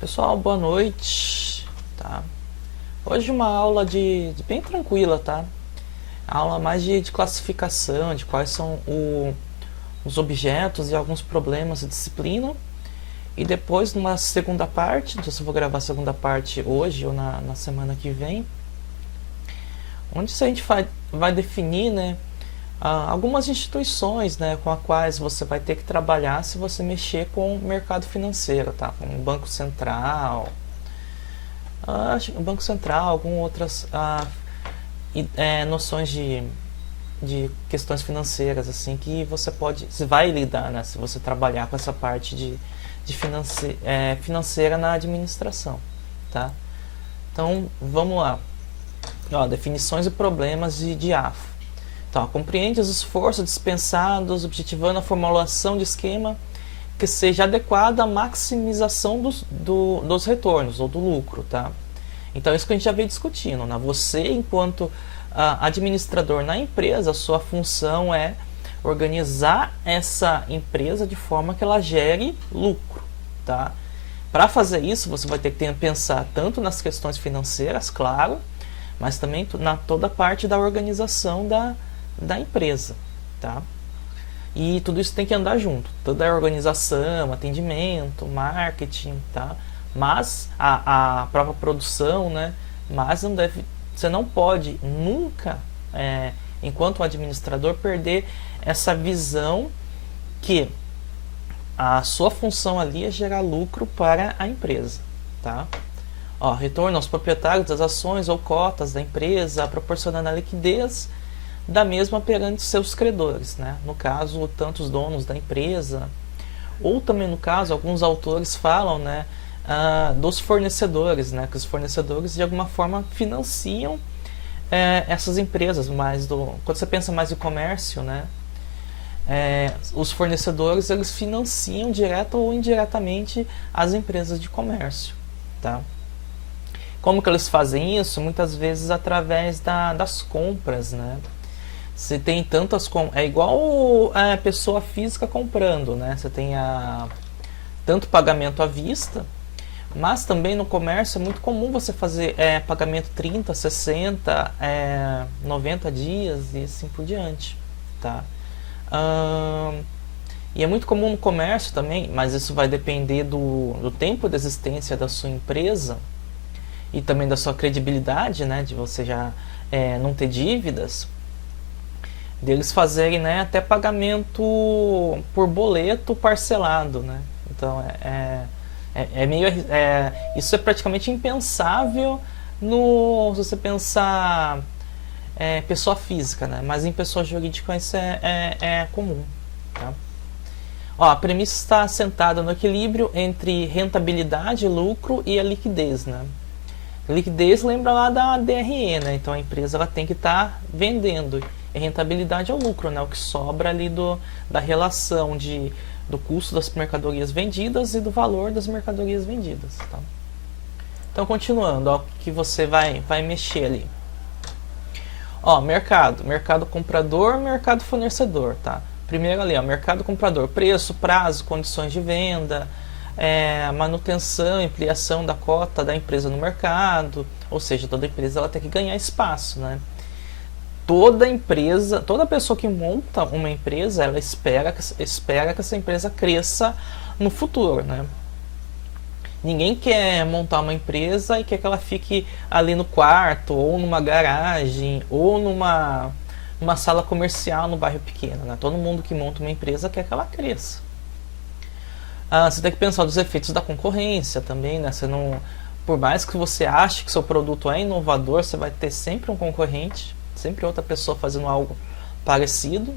Pessoal, boa noite, tá? Hoje uma aula bem tranquila, tá? Aula mais de classificação, de quais são os objetos e alguns problemas de disciplina. E depois, numa segunda parte, então eu vou gravar a segunda parte hoje ou na semana que vem, onde a gente vai definir, né, algumas instituições, né, com as quais você vai ter que trabalhar se você mexer com o mercado financeiro, tá? Como o Banco Central, o Banco Central, algumas outras noções de questões financeiras, assim, que você vai lidar, né, se você trabalhar com essa parte financeira na administração, tá? Então, vamos lá. Definições e problemas de AFO. Então, compreende os esforços dispensados, objetivando a formulação de esquema que seja adequado à maximização dos retornos ou do lucro, tá? Então, isso que a gente já veio discutindo, né? Você, enquanto administrador na empresa, a sua função é organizar essa empresa de forma que ela gere lucro, tá? Para fazer isso, você vai ter que pensar tanto nas questões financeiras, claro, mas também na toda a parte da organização da empresa, tá? E tudo isso tem que andar junto, toda a organização, atendimento, marketing, tá? Mas a própria produção, né? Mas você não pode nunca, enquanto administrador, perder essa visão que a sua função ali é gerar lucro para a empresa, tá? Retorno aos proprietários das ações ou cotas da empresa, proporcionando a liquidez da mesma perante seus credores, né? No caso, tanto os donos da empresa, ou também no caso, alguns autores falam, né, dos fornecedores, né, que os fornecedores de alguma forma financiam essas empresas, quando você pensa mais em comércio, né, os fornecedores eles financiam direta ou indiretamente as empresas de comércio, tá? Como que eles fazem isso? Muitas vezes através das compras, né? Você tem tantas é igual a pessoa física comprando, né? Você tem tanto pagamento à vista, mas também no comércio é muito comum você fazer pagamento 30, 60, 90 dias e assim por diante, tá? E é muito comum no comércio também, mas isso vai depender do tempo de existência da sua empresa e também da sua credibilidade, né? De você já não ter dívidas, deles fazerem, né, até pagamento por boleto parcelado, né? Então isso é praticamente impensável se você pensar pessoa física, né? Mas em pessoa jurídica isso é comum, tá? A premissa está assentada no equilíbrio entre rentabilidade, lucro e a liquidez, né? Liquidez lembra lá da DRE, né? Então a empresa ela tem que estar vendendo. E rentabilidade é o lucro, né? O que sobra ali da relação do custo das mercadorias vendidas e do valor das mercadorias vendidas, tá? Então, continuando, o que você vai mexer ali. Mercado comprador, mercado fornecedor, tá? Primeiro ali, mercado comprador, preço, prazo, condições de venda, manutenção, ampliação da cota da empresa no mercado, ou seja, toda empresa ela tem que ganhar espaço, né? Toda pessoa que monta uma empresa, ela espera que essa empresa cresça no futuro, né? Ninguém quer montar uma empresa e quer que ela fique ali no quarto, ou numa garagem, ou numa sala comercial no bairro pequeno, né? Todo mundo que monta uma empresa quer que ela cresça. Você tem que pensar dos efeitos da concorrência também, né? Por mais que você ache que seu produto é inovador, você vai ter sempre um concorrente, sempre outra pessoa fazendo algo parecido,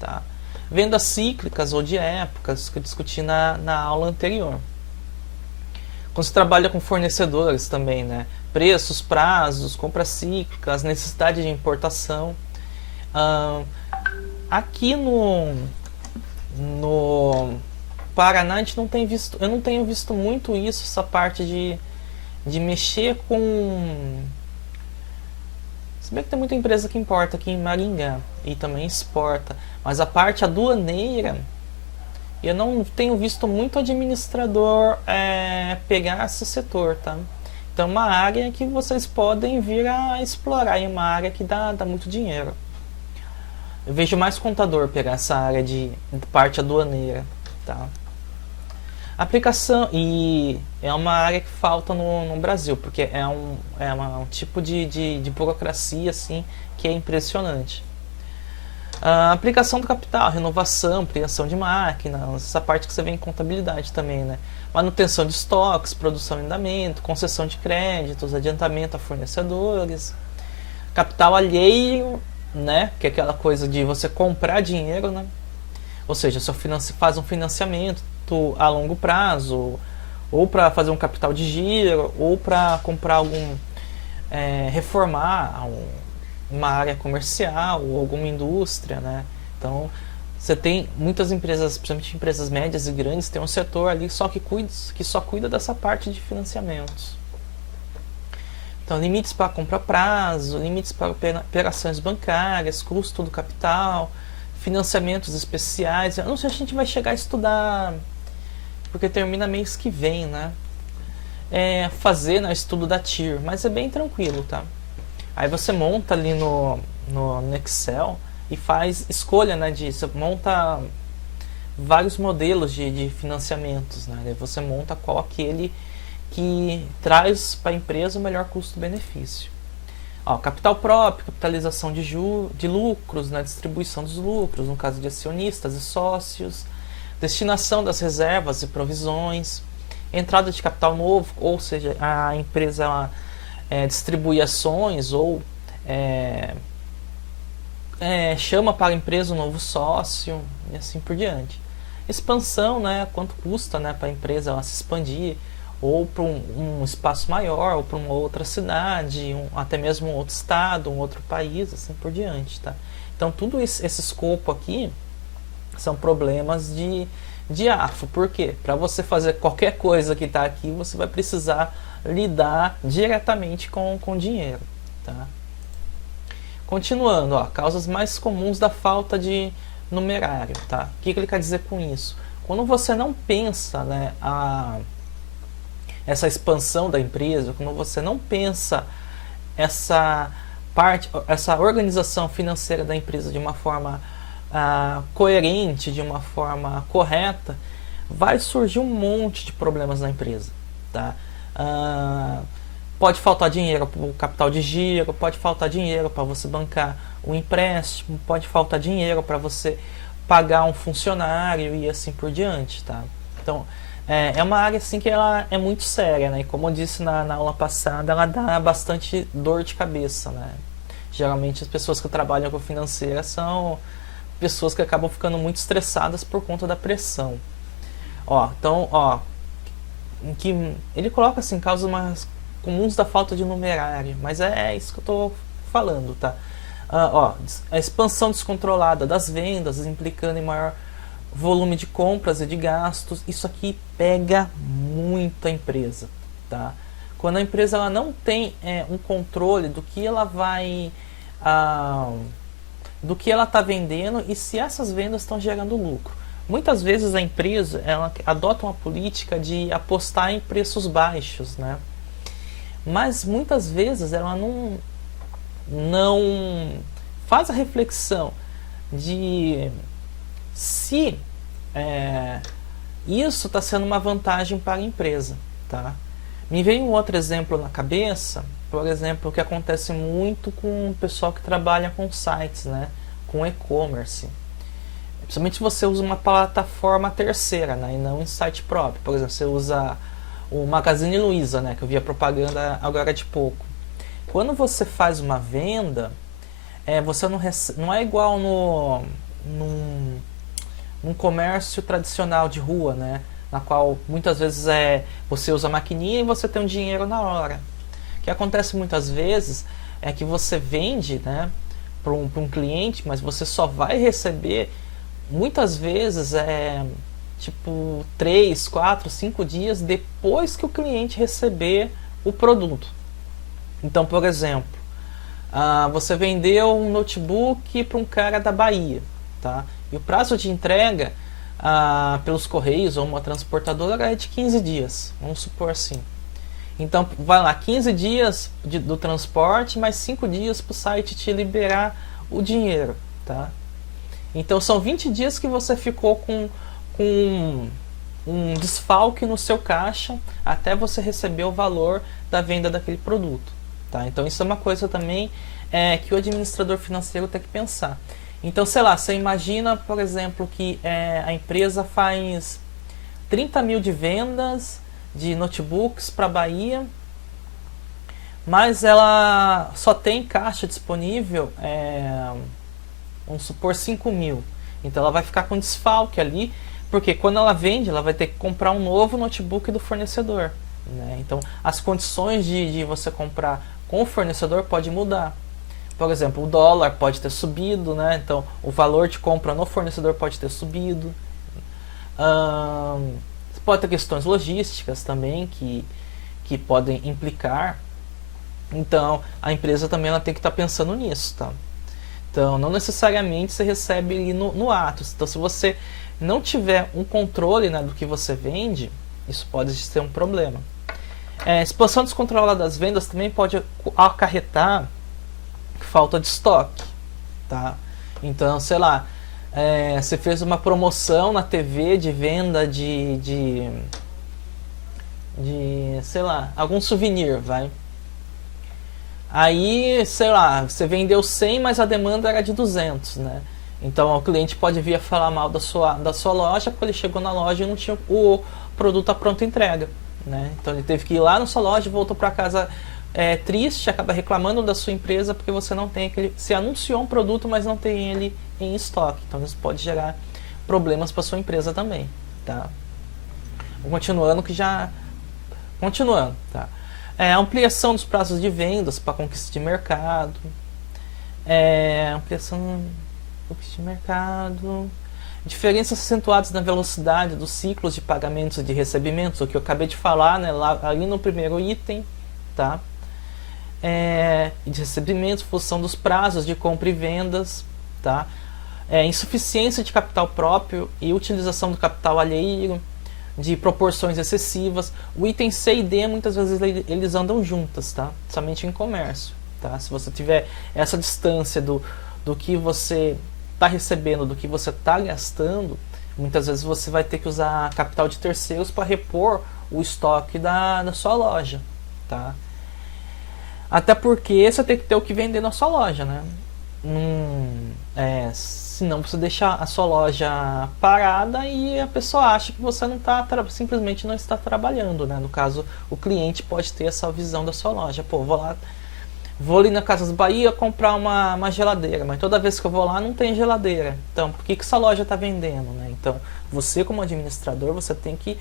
tá? Vendas cíclicas ou de épocas, que eu discuti na aula anterior. Quando você trabalha com fornecedores também, né? Preços, prazos, compras cíclicas, necessidade de importação. Aqui no Paraná a gente eu não tenho visto muito isso, essa parte de mexer com... Se bem que tem muita empresa que importa aqui em Maringá e também exporta, mas a parte aduaneira E eu não tenho visto muito administrador pegar esse setor, tá? Então é uma área que vocês podem vir a explorar, é uma área que dá muito dinheiro. Eu vejo mais contador pegar essa área de parte aduaneira, tá? Aplicação, e é uma área que falta no Brasil, porque um tipo de burocracia assim, que é impressionante. A aplicação do capital, renovação, ampliação de máquinas, essa parte que você vê em contabilidade também, né? Manutenção de estoques, produção em andamento, concessão de créditos, adiantamento a fornecedores, capital alheio, né? Que é aquela coisa de você comprar dinheiro, né? Ou seja, você faz um financiamento a longo prazo, ou para fazer um capital de giro, ou para comprar reformar uma área comercial ou alguma indústria, né? Então, você tem muitas empresas, principalmente empresas médias e grandes, tem um setor ali que só cuida dessa parte de financiamentos. Então, limites para compra prazo, limites para operações bancárias, custo do capital, financiamentos especiais. Eu não sei se a gente vai chegar a estudar, porque termina mês que vem, né? Fazer, né, o estudo da TIR, mas é bem tranquilo, tá? Aí você monta ali no Excel e faz escolha, né? Você monta vários modelos de financiamentos, né? Aí você monta qual aquele que traz para a empresa o melhor custo-benefício. Capital próprio, capitalização de lucros, né? Distribuição dos lucros, no caso de acionistas e sócios, destinação das reservas e provisões, entrada de capital novo, ou seja, a empresa distribui ações ou chama para a empresa um novo sócio e assim por diante. Expansão, né, quanto custa, né, para a empresa ela se expandir ou para um espaço maior, ou para uma outra cidade, até mesmo um outro estado, um outro país, assim por diante. Tá? Então tudo esse escopo aqui são problemas de AFO. Por quê? Para você fazer qualquer coisa que está aqui, você vai precisar lidar diretamente com dinheiro. Tá? Continuando, causas mais comuns da falta de numerário. Tá? O que ele quer dizer com isso? Quando você não pensa, né, essa expansão da empresa, quando você não pensa essa organização financeira da empresa de uma forma coerente, de uma forma correta, vai surgir um monte de problemas na empresa. Tá? Pode faltar dinheiro para o capital de giro, pode faltar dinheiro para você bancar um empréstimo, pode faltar dinheiro para você pagar um funcionário e assim por diante. Tá? Então, é uma área assim que ela é muito séria, né? E como eu disse na aula passada, ela dá bastante dor de cabeça. Né? Geralmente as pessoas que trabalham com financeira são pessoas que acabam ficando muito estressadas por conta da pressão. Que ele coloca assim, causas mais comuns da falta de numerário, mas é isso que eu estou falando, tá? A expansão descontrolada das vendas, implicando em maior volume de compras e de gastos, isso aqui pega muito a empresa, tá? Quando a empresa ela não tem um controle do que ela vai do que ela está vendendo e se essas vendas estão gerando lucro. Muitas vezes a empresa ela adota uma política de apostar em preços baixos, né? Mas muitas vezes ela não faz a reflexão de se isso está sendo uma vantagem para a empresa. Tá? Me veio um outro exemplo na cabeça, por exemplo, que acontece muito com o pessoal que trabalha com sites, né? Com e-commerce. Principalmente se você usa uma plataforma terceira, né? E não um site próprio. Por exemplo, você usa o Magazine Luiza, né? Que eu vi a propaganda agora de pouco. Quando você faz uma venda, você não é igual num comércio tradicional de rua, né? Na qual muitas vezes você usa a maquininha e você tem um dinheiro na hora. O que acontece muitas vezes é que você vende, né, para um cliente, mas você só vai receber muitas vezes 3, 4, 5 dias depois que o cliente receber o produto. Então, por exemplo, você vendeu um notebook para um cara da Bahia, tá? E o prazo de entrega pelos correios ou uma transportadora é de 15 dias, vamos supor assim. Então vai lá, 15 dias do transporte, mais 5 dias para o site te liberar o dinheiro, tá? Então são 20 dias que você ficou com um desfalque no seu caixa até você receber o valor da venda daquele produto, tá? Então isso é uma coisa também que o administrador financeiro tem que pensar. Então, sei lá, você imagina, por exemplo, que a empresa faz 30 mil de vendas de notebooks para a Bahia, mas ela só tem caixa disponível, vamos supor, 5 mil. Então ela vai ficar com desfalque ali, porque quando ela vende, ela vai ter que comprar um novo notebook do fornecedor, né? Então as condições de você comprar com o fornecedor pode mudar. Por exemplo, o dólar pode ter subido, né? Então o valor de compra no fornecedor pode ter subido. Pode ter questões logísticas também que podem implicar. Então a empresa também ela tem que estar pensando nisso, tá? Então não necessariamente você recebe ali no ato. Então se você não tiver um controle, né, do que você vende, isso pode ser um problema. Expansão descontrolada das vendas também pode acarretar falta de estoque, tá? Então, sei lá, você fez uma promoção na TV de venda de sei lá, algum souvenir, vai. Aí, sei lá, você vendeu 100, mas a demanda era de 200, né? Então o cliente pode vir a falar mal da sua loja, porque ele chegou na loja e não tinha o produto à pronta entrega, né? Então ele teve que ir lá na sua loja e voltou para casa triste, acaba reclamando da sua empresa porque você não tem aquele... Você anunciou um produto, mas não tem ele em estoque. Então isso pode gerar problemas para sua empresa também, tá? Continuando, tá? Ampliação dos prazos de vendas para conquista de mercado. Ampliação de mercado. Diferenças acentuadas na velocidade dos ciclos de pagamentos e de recebimentos, o que eu acabei de falar, né, ali no primeiro item, tá? De recebimentos, função dos prazos de compra e vendas, tá? Insuficiência de capital próprio e utilização do capital alheio, de proporções excessivas. O item C e D muitas vezes eles andam juntas, tá? Somente em comércio, tá? Se você tiver essa distância do que você está recebendo, do que você está gastando, muitas vezes você vai ter que usar capital de terceiros para repor o estoque da sua loja, tá? Até porque você tem que ter o que vender na sua loja, né? Senão você deixa a sua loja parada e a pessoa acha que você não está simplesmente não está trabalhando, né? No caso, o cliente pode ter essa visão da sua loja. Pô, vou ali na Casas Bahia comprar uma geladeira, mas toda vez que eu vou lá não tem geladeira. Então, por que essa loja está vendendo, né? Então, você como administrador, você tem que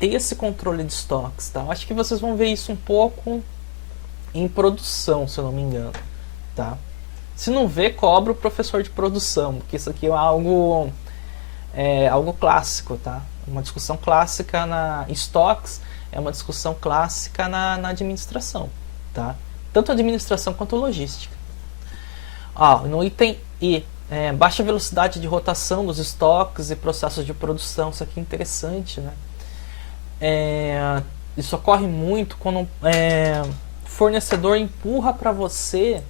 ter esse controle de estoques, tá? Eu acho que vocês vão ver isso um pouco em produção, se eu não me engano, tá? Se não vê, cobra o professor de produção, porque isso aqui é algo clássico, tá? Uma discussão clássica em estoques, é uma discussão clássica na administração, tá? Tanto administração quanto logística. No item E, baixa velocidade de rotação dos estoques e processos de produção. Isso aqui é interessante, né? Isso ocorre muito quando fornecedor empurra para você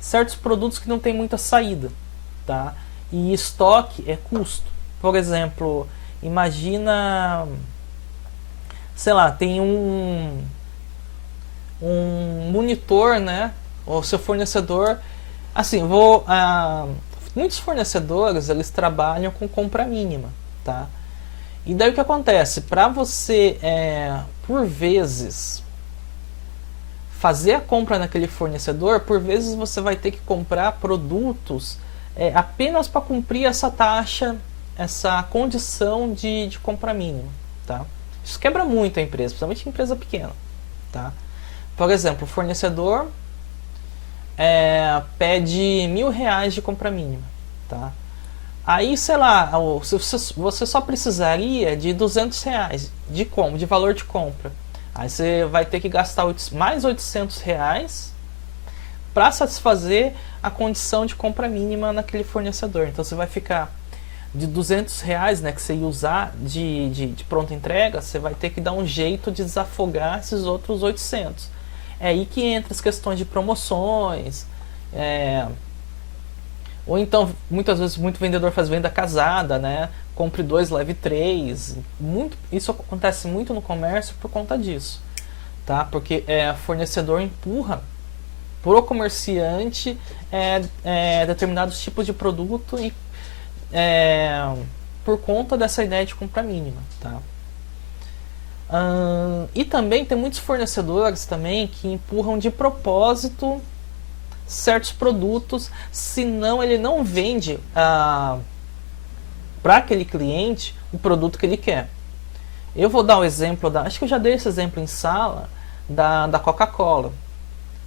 certos produtos que não tem muita saída, tá? E estoque é custo. Por exemplo, imagina, sei lá, tem um monitor, né? O seu fornecedor, assim, muitos fornecedores eles trabalham com compra mínima, tá? E daí o que acontece? Para você, por vezes, fazer a compra naquele fornecedor, por vezes você vai ter que comprar produtos apenas para cumprir essa taxa, essa condição de compra mínima, tá? Isso quebra muito a empresa, principalmente a empresa pequena, tá? Por exemplo, o fornecedor pede R$1.000 de compra mínima, tá? Aí, sei lá, você só precisaria de R$200 de valor de compra. Aí você vai ter que gastar mais R$800 para satisfazer a condição de compra mínima naquele fornecedor. Então você vai ficar de R$ 200, né, que você ia usar de pronta entrega, você vai ter que dar um jeito de desafogar esses outros 800. É aí que entra as questões de promoções, ou então, muitas vezes, muito vendedor faz venda casada, né? Compre 2, leve 3. Isso acontece muito no comércio por conta disso, tá? Porque fornecedor empurra pro comerciante determinados tipos de produto por conta dessa ideia de compra mínima, tá? E também tem muitos fornecedores também que empurram de propósito certos produtos, senão ele não vende para aquele cliente o produto que ele quer. Eu vou dar o exemplo acho que eu já dei esse exemplo em sala da Coca-Cola.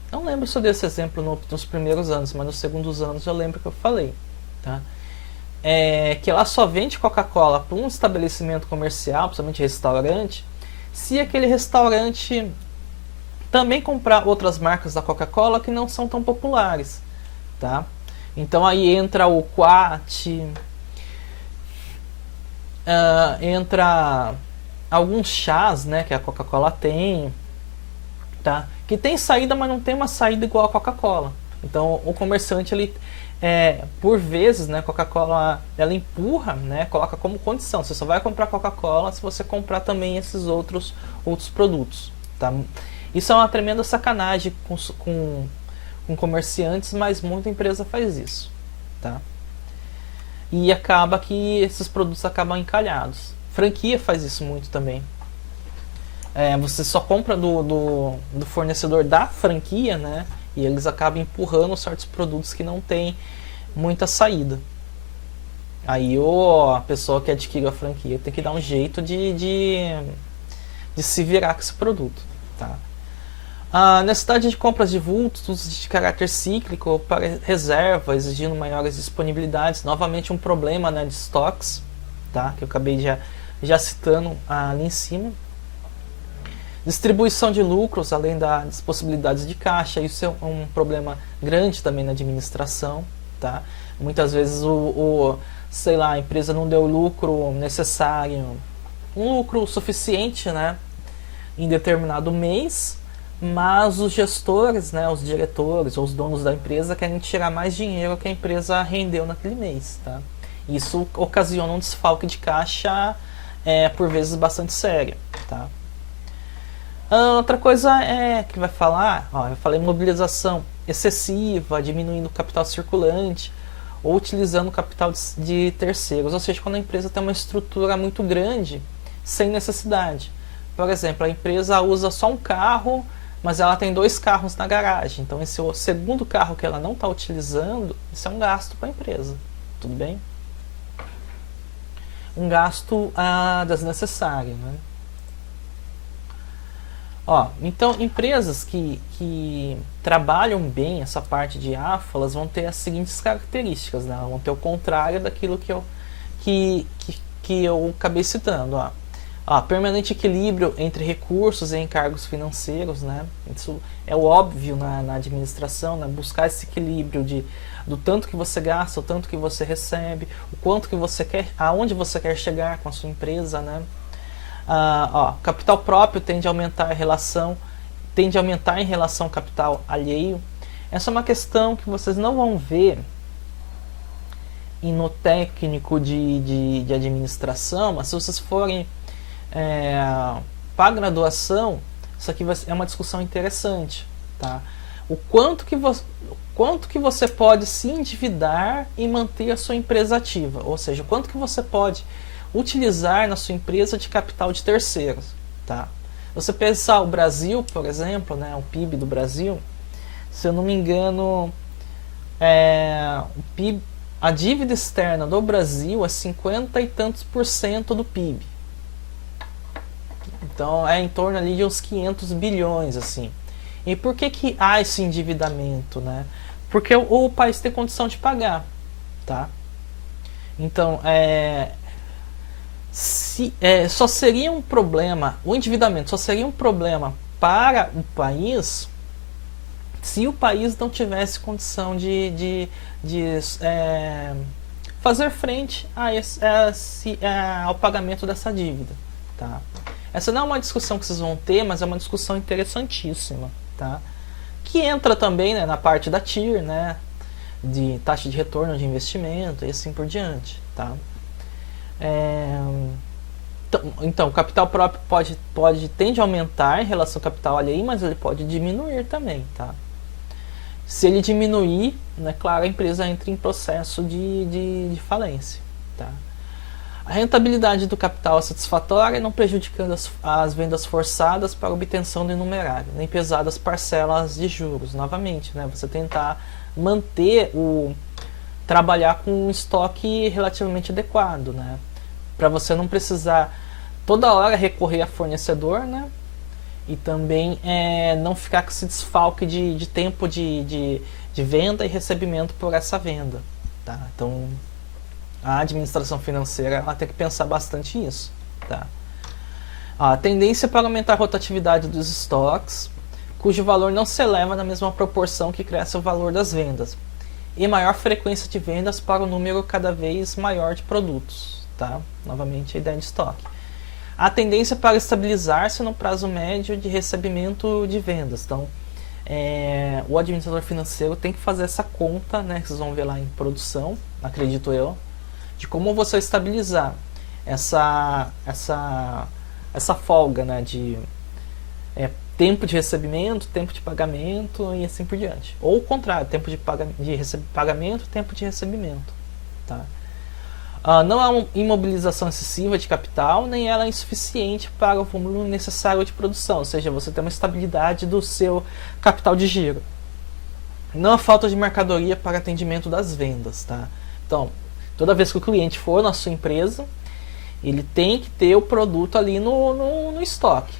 Não lembro se eu dei esse exemplo nos primeiros anos, mas nos segundos anos eu lembro que eu falei, tá? Que ela só vende Coca-Cola para um estabelecimento comercial, principalmente restaurante, se aquele restaurante também comprar outras marcas da Coca-Cola que não são tão populares, tá? Então aí entra o Quat, entra alguns chás, né, que a Coca-Cola tem, tá? Que tem saída, mas não tem uma saída igual a Coca-Cola. Então o comerciante, ele por vezes, né, Coca-Cola, ela empurra, né, coloca como condição: você só vai comprar Coca-Cola se você comprar também esses outros produtos, tá? Isso é uma tremenda sacanagem com comerciantes, mas muita empresa faz isso, tá? E acaba que esses produtos acabam encalhados. Franquia faz isso muito também. Você só compra do fornecedor da franquia, né? E eles acabam empurrando certos produtos que não tem muita saída. Aí a pessoa que adquire a franquia tem que dar um jeito de se virar com esse produto, tá? A necessidade de compras de vultos de caráter cíclico para reserva, exigindo maiores disponibilidades. Novamente um problema, né, de estoques, tá? Que eu acabei já citando ali em cima. Distribuição de lucros, além das possibilidades de caixa. Isso é um problema grande também na administração, tá? Muitas vezes sei lá, a empresa não deu o lucro necessário, um lucro suficiente, né, em determinado mês, mas os gestores, né, os diretores ou os donos da empresa querem tirar mais dinheiro que a empresa rendeu naquele mês, tá? Isso ocasiona um desfalque de caixa por vezes bastante sério, tá? Outra coisa que vai falar, eu falei mobilização excessiva, diminuindo o capital circulante ou utilizando o capital de terceiros, ou seja, quando a empresa tem uma estrutura muito grande sem necessidade. Por exemplo, a empresa usa só um carro, mas ela tem 2 carros na garagem. Então esse é o segundo carro que ela não está utilizando, isso é um gasto para a empresa. Tudo bem? Um gasto desnecessário, né? Então empresas que trabalham bem essa parte de AFA, elas vão ter as seguintes características, né? Elas vão ter o contrário daquilo que eu acabei citando. Permanente equilíbrio entre recursos e encargos financeiros, né? Isso é o óbvio na administração, né? Buscar esse equilíbrio do tanto que você gasta, o tanto que você recebe, o quanto que você quer, aonde você quer chegar com a sua empresa, né? Capital próprio tende a aumentar em relação ao capital alheio. Essa é uma questão que vocês não vão ver no técnico de administração, mas se vocês forem para a graduação, isso aqui é uma discussão interessante, tá? O quanto que você pode se endividar e manter a sua empresa ativa, ou seja, o quanto que você pode utilizar na sua empresa de capital de terceiros, tá? Você pensar o Brasil, por exemplo, né, o PIB do Brasil, se eu não me engano, o PIB, a dívida externa do Brasil é 50 e tantos % do PIB. Então é em torno ali de uns 500 bilhões, assim. E por que há esse endividamento, né? Porque o país tem condição de pagar, tá? Então, só seria um problema, o endividamento só seria um problema para o país se o país não tivesse condição de fazer frente ao pagamento dessa dívida, tá? Essa não é uma discussão que vocês vão ter, mas é uma discussão interessantíssima, tá? Que entra também, né, na parte da TIR, né, de taxa de retorno de investimento e assim por diante, tá? Então, o capital próprio tende a aumentar em relação ao capital alheio, mas ele pode diminuir também, tá? Se ele diminuir, né, claro, a empresa entra em processo de falência, tá? A rentabilidade do capital é satisfatória, não prejudicando as vendas forçadas para obtenção de numerário, nem pesadas parcelas de juros. Novamente, né, você tentar trabalhar com um estoque relativamente adequado, né, para você não precisar toda hora recorrer a fornecedor, né, e também não ficar com esse desfalque de tempo de venda e recebimento por essa venda, tá? Então, a administração financeira ela tem que pensar bastante nisso, tá? A tendência para aumentar a rotatividade dos estoques, cujo valor não se eleva na mesma proporção que cresce o valor das vendas, e maior frequência de vendas para o número cada vez maior de produtos, tá? Novamente, a ideia de estoque. A tendência para estabilizar-se no prazo médio de recebimento de vendas. Então, o administrador financeiro tem que fazer essa conta, né, que vocês vão ver lá em produção, acredito eu, de como você estabilizar essa folga, né, de tempo de recebimento, tempo de pagamento e assim por diante. Ou o contrário, tempo de pagamento, tempo de recebimento. Tá? Não há uma imobilização excessiva de capital, nem ela é insuficiente para o volume necessário de produção, ou seja, você tem uma estabilidade do seu capital de giro. Não há falta de mercadoria para atendimento das vendas. Tá? Então, toda vez que o cliente for na sua empresa, ele tem que ter o produto ali no estoque.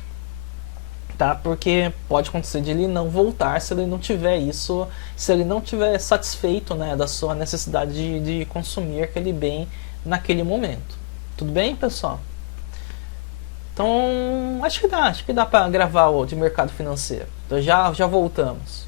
Tá? Porque pode acontecer de ele não voltar se ele não tiver isso, se ele não tiver satisfeito, né, da sua necessidade de consumir aquele bem naquele momento. Tudo bem, pessoal? Então, acho que dá para gravar o de mercado financeiro. Então já voltamos.